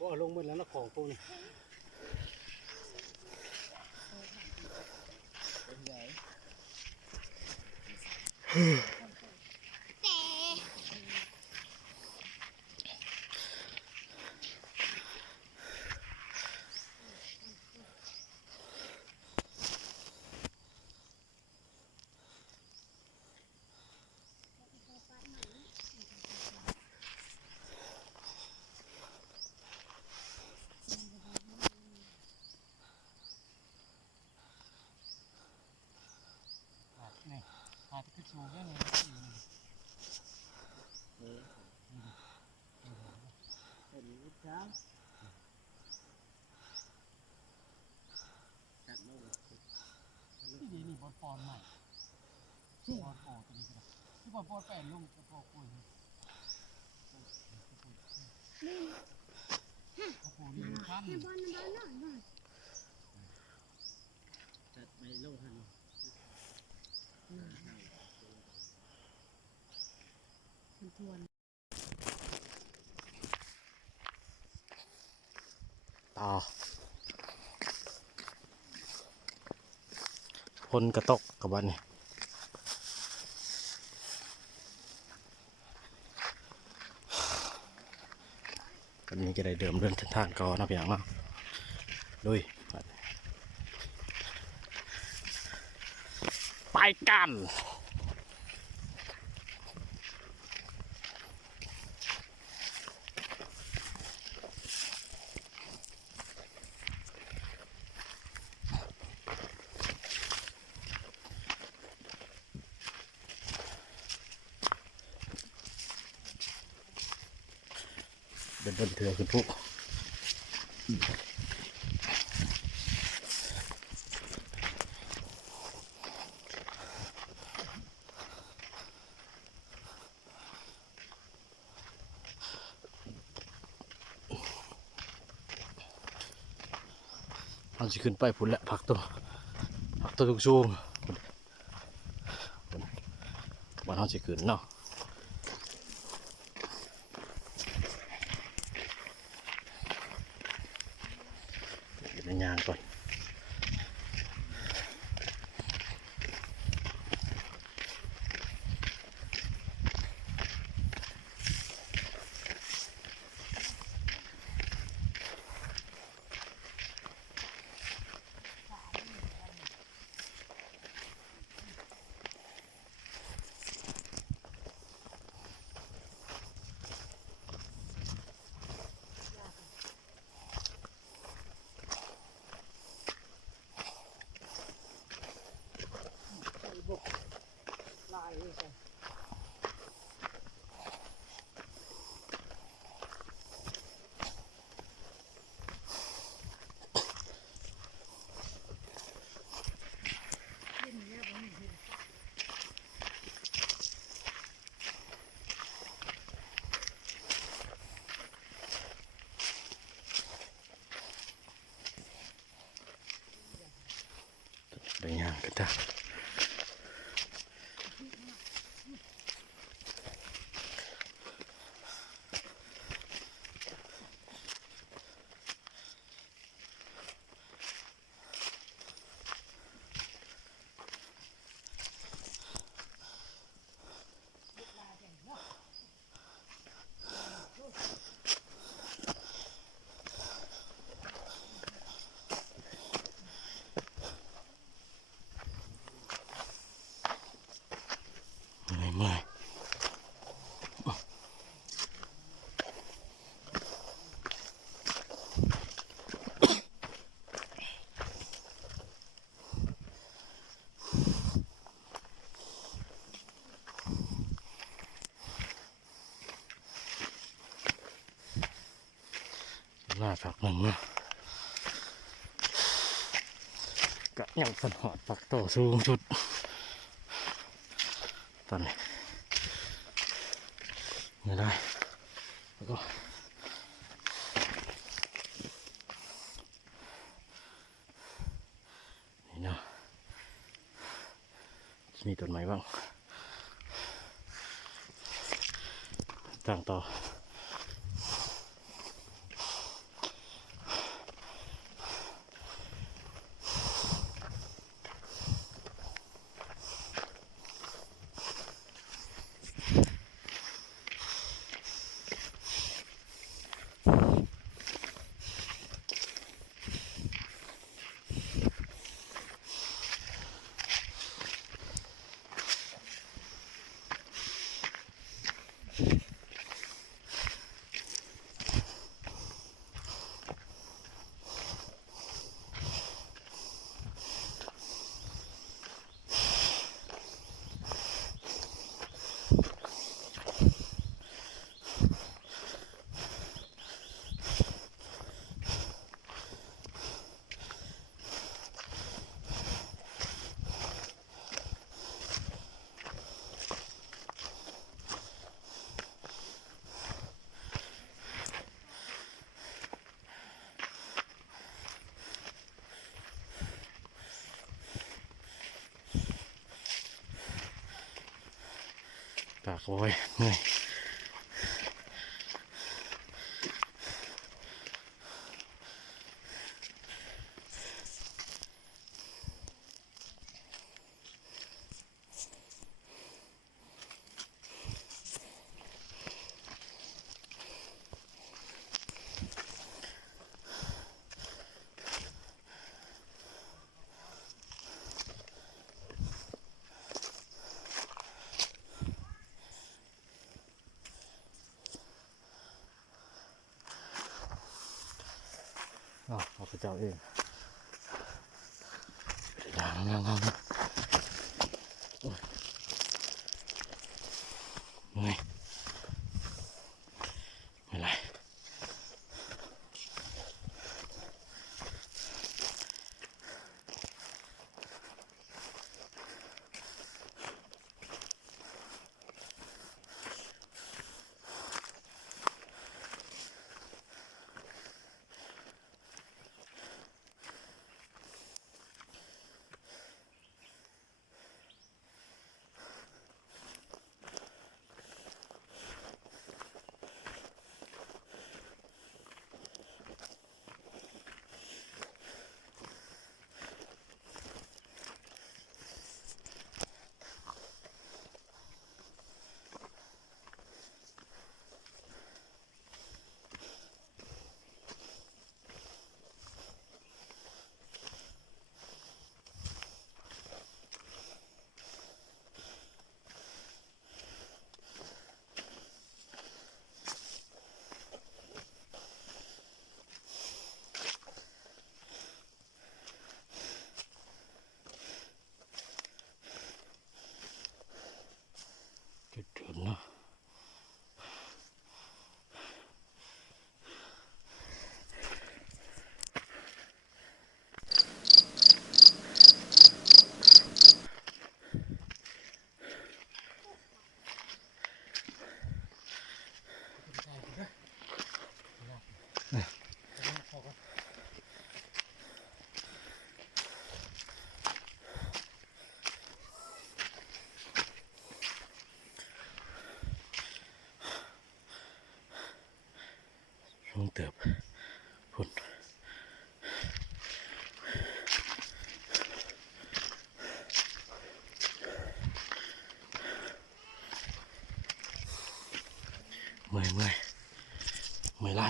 ก็ลงหมดแล้วนะของพวกนี้หาที่ขึ้นสูงได้ไงเห็นลูกช้างจัดลงที่ดีนี่บอลปอนใหม่บอลโปตัวนี้ก็ที่บอลปอนแปดลงจะพอคุยโอ้โหนี่ขั้นจัดไม่ลงทันต่อคนกระตกกับวันนี้วันนี้จะได้เดิมเดินเส้นทางก่อนนะพี่น้องเนาะลุยไปกันเดินเถื่อขึ้นทุกเราจะขึ้นไปพุ่นแหละผักตัวทุกช่วงวันเราจะขึ้นเนาะในงานก่อน ก็ได้ไม่ล่าผักหนึ่งเนาะก็ยังสันหอดผักโตสูงสุดตอนนี้ไม่ได้แล้วก็นี่เนาะมีต้นไม้บ้างตั้งต่อปากโอยเหนื่อยเอาไปเจ้าเองอย่างเหนื่อยไม่ไร มึงเติบพุ่นเมื่อยไล่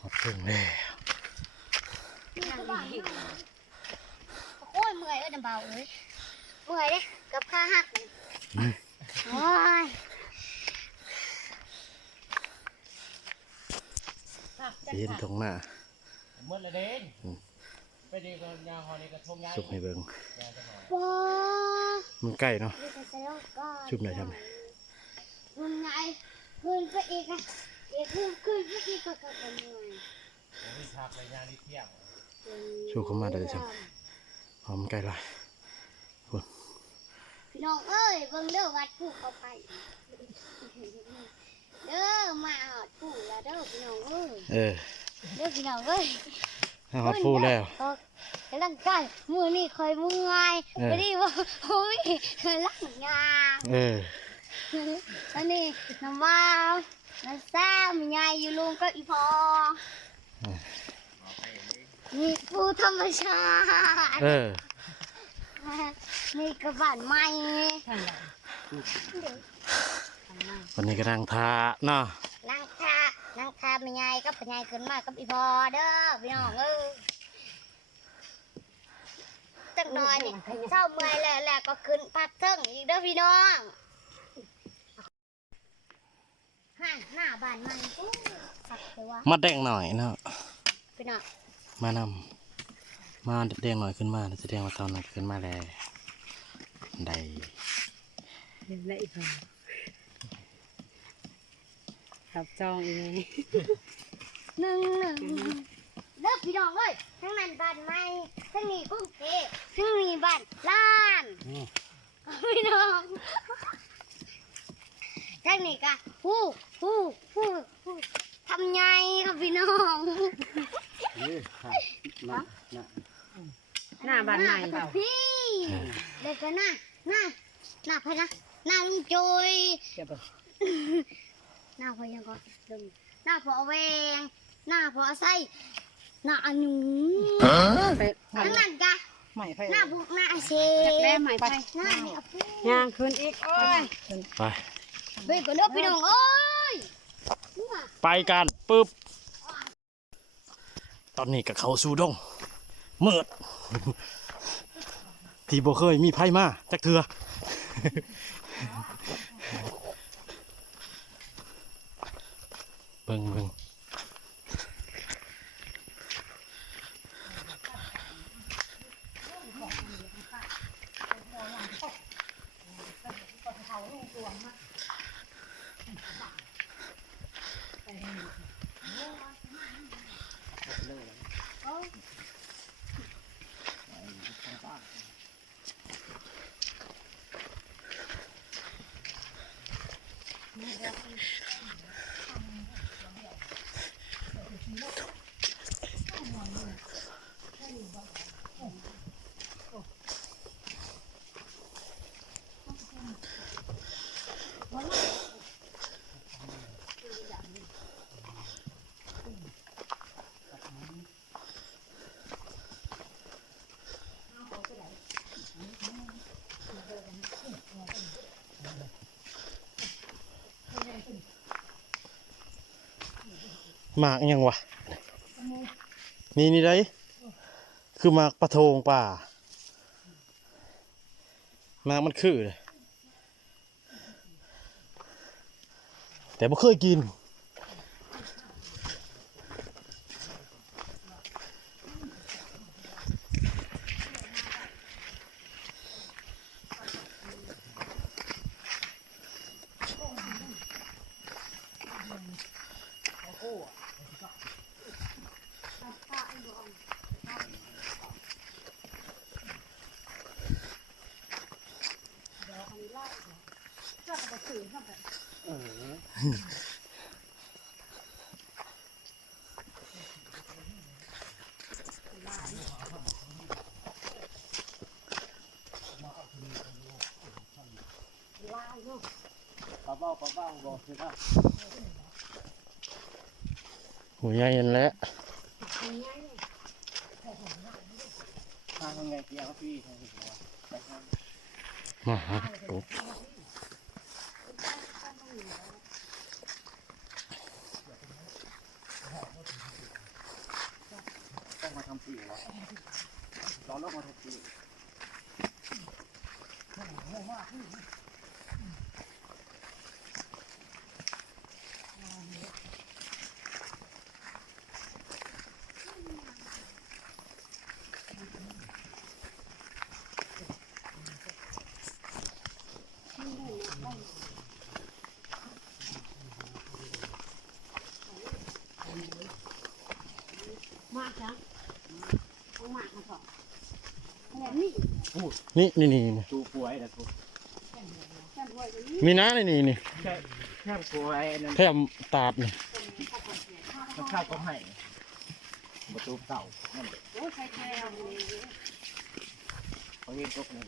หอบถึงแล้ว โอ้ยเมื่อยจำเบาเลยเมื่อยเด้กับขาหักโอ้ย เห็นตรงหน้า เมื่อไรเด้งไปดีกันยางฮอนี่กระทงยาง สุกให้เบิ่ง ว้า มันใกล้เนาะ ดูกันจะลงก่อน ชุบหน่อยทำไม มันไงขึ้นไปอีกนะอีกขึ้นไปอีกก็เหนื่อย มีฉากไปยางนี่เที่ยง ชูเข้ามาได้เลยจ้ะพร้อมใกล้ละ พี่น้องเอ้ยเบิ่งเด้อวัดผู้เขาไปเด้อมาหอดผู้แล้วเด้อพี่น้องเอ้ย เออ เด้อพี่น้องเอ้ย ฮอดฟูแล้ว กำลังใจมือนี่เคยมือไงไม่ได้ว่าโอ้ยลักงา เออ อันนี้น้ำว้าวน้ำซ่ามีไงอยู่ลุงก็อีพอนี่ปูธรรมชาติ เออ นี่กระบาดไม้ วันนี้ก็นั่งทาเนาะ นางทามีไงก็เป็นไงขึ้นมากับอีพอเด้อพี่น้องเอ้ยจังน้อยนี่เศร้าเมื่อยแล้วก็ขึ้นพักเทิงอีกเด้อพี่น้องหน้าบ้านมันอู้สักตัว มาแดงหน่อยเนาะ พี่น้อง มานำมาแดงหน่อยขึ้นมาแสดงว่าตอนนั้นขึ้นมาแล้วได้ และอีกค่ะขับจองอีก หนึ่งเด้อพี่น้องเอ้ยทั้งนั้นบ้านใหม่ทั้งนี้กรุงเทพทั้งนี้บ้านล้านพี่น้องทั้งนี้ก็ฮู้ทำไงครับพี่น้อง หน้าบ้านใหม่ เปล่าพี่เด็กกันหน้าพนะหน้าลุงโจย เก็บ หน้าพอยังก็ดึงหน้าพอแวงหน้าพอไส้หน้าอันหนู ไป ทั้งนั้นกะ ใหม่ไป หน้าบุกหน้าเช จักแล้ใหม่ไป หน้านี่เอาพี่ ย่างคืนอีกโอ้ย ไป เฮ้ยก็เลือกพี่น้องโอ้ย ไปกันปึ๊บ ตอนนี้กับเขาสู่ดงเมืดที่บ่เคยมีไพ่มาจักเถื่อเบิ่งหมากยังวะนี่ได้คือหมากปะโทงป่าหมากมันคือเลยแต่บ่เคยกิน ปลาเบ้าบอกสิครับ หัวใหญ่ยันแล้ว ทางไงเกี่ยวพี่ทางนี้ไปทาง มาหาตก ต้องมาทำปีวะเราต้องมาทำปี มากจ้ะเอามากมาเถอะแบบนี้ นี่ ตูป่วยนะตู แค่ถ้วยตัวนี้ มีน้านี่ แค่ป่วยนั่น แถมตาดนี่ มันข้าวก็ให้ประตูเก่านั่น โอ้ยใส่แก้วนี่ เขาเห็นก็เป็น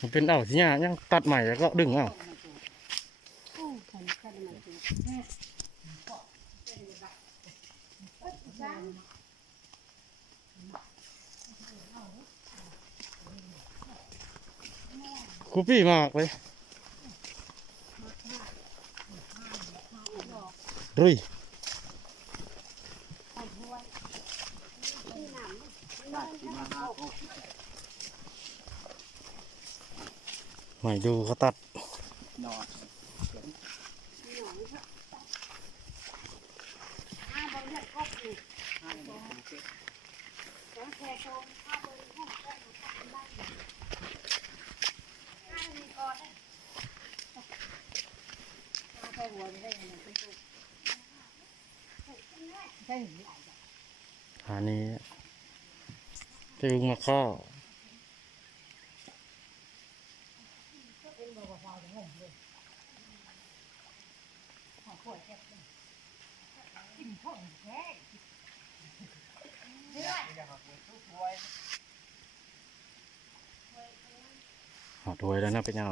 มันเป็นเอาสิเนี่ยยังตัดใหม่แล้วก็ดึงเอา โอ้ใส่แค่มันตัว กูปี้มากเลยรุยใหม่ดูเขาตัด นอน บนเลือดครบอยู่ ให้เนี่ย แล้วแค่ชมข้าวบนห้องก็อยู่ข้างบ้านข้างมีก่อนเลย ใส่หัวได้ยังไงใส่หัว อันนี้ตึงมาข้อ หอดไว้แล้วนะเป็นยัง